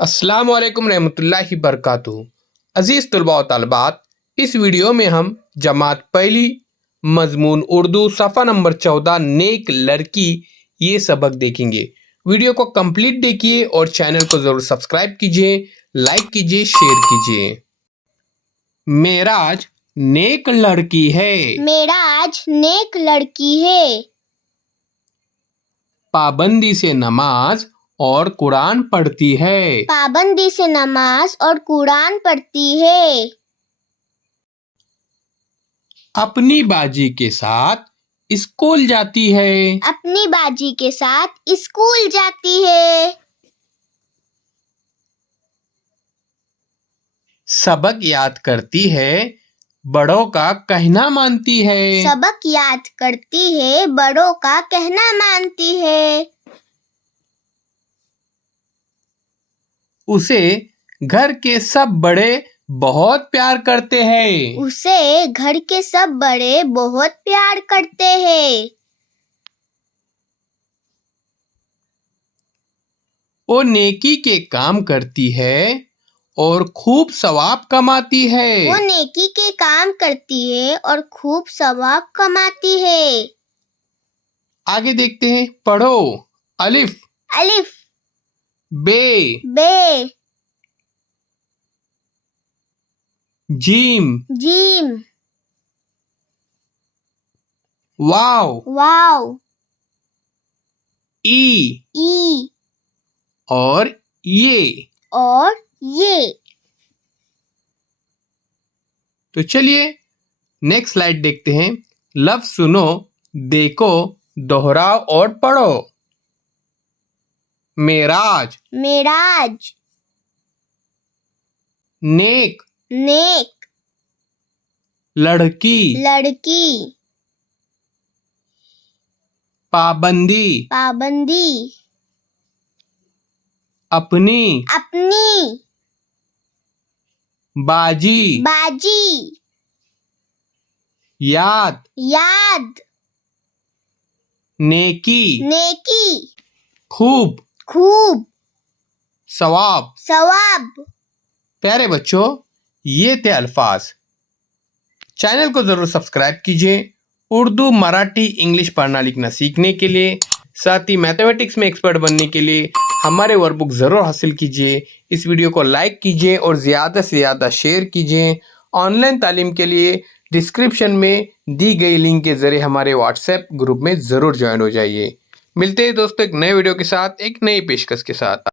अस्सलाम वालेकुम रहमतुल्लाहि बरकातुहू। अज़ीज़ तलबा व तालिबात, इस वीडियो में हम जमात पहली मजमून उर्दू सफ़ा नंबर 14 नेक लड़की ये सबक देखेंगे। वीडियो को कंप्लीट देखिए और चैनल को ज़रूर सब्सक्राइब कीजिए, लाइक कीजिए, शेयर कीजिए। मेराज नेक लड़की है। मेराज नेक लड़की है। पाबंदी से नमाज और कुरान पढ़ती है। पाबंदी से नमाज और कुरान पढ़ती है। अपनी बाजी के साथ स्कूल जाती है। अपनी बाजी के साथ स्कूल जाती है। सबक याद करती है, बड़ों का कहना मानती है। सबक याद करती है, बड़ों का कहना मानती है। उसे घर के सब बड़े बहुत प्यार करते हैं। उसे घर के सब बड़े बहुत प्यार करते हैं। वो नेकी के काम करती है और खूब सवाब कमाती है। वो नेकी के काम करती है और खूब सवाब कमाती है। आगे देखते हैं, पढ़ो। अलिफ अलिफ बे बे जीम जीम वाव वाव ई ई और ये। तो चलिए नेक्स्ट स्लाइड देखते हैं। लफ्ज सुनो, देखो, दोहराओ और पढ़ो। मेराज मेराज नेक नेक लड़की लड़की पाबंदी पाबंदी अपनी अपनी बाजी बाजी याद याद नेकी नेकी खूब खूब सवाब। सवाब। प्यारे बच्चों, ये थे अल्फाज। चैनल को ज़रूर सब्सक्राइब कीजिए उर्दू, मराठी, इंग्लिश पढ़ना लिखना सीखने के लिए, साथ ही मैथमेटिक्स में एक्सपर्ट बनने के लिए हमारे वर्कबुक ज़रूर हासिल कीजिए। इस वीडियो को लाइक कीजिए और ज़्यादा से ज़्यादा शेयर कीजिए। ऑनलाइन तालीम के लिए डिस्क्रिप्शन में दी गई लिंक के ज़रिए हमारे व्हाट्सएप ग्रुप में ज़रूर ज्वाइन हो जाइए। मिलते हैं दोस्तों एक नए वीडियो के साथ, एक नई पेशकश के साथ।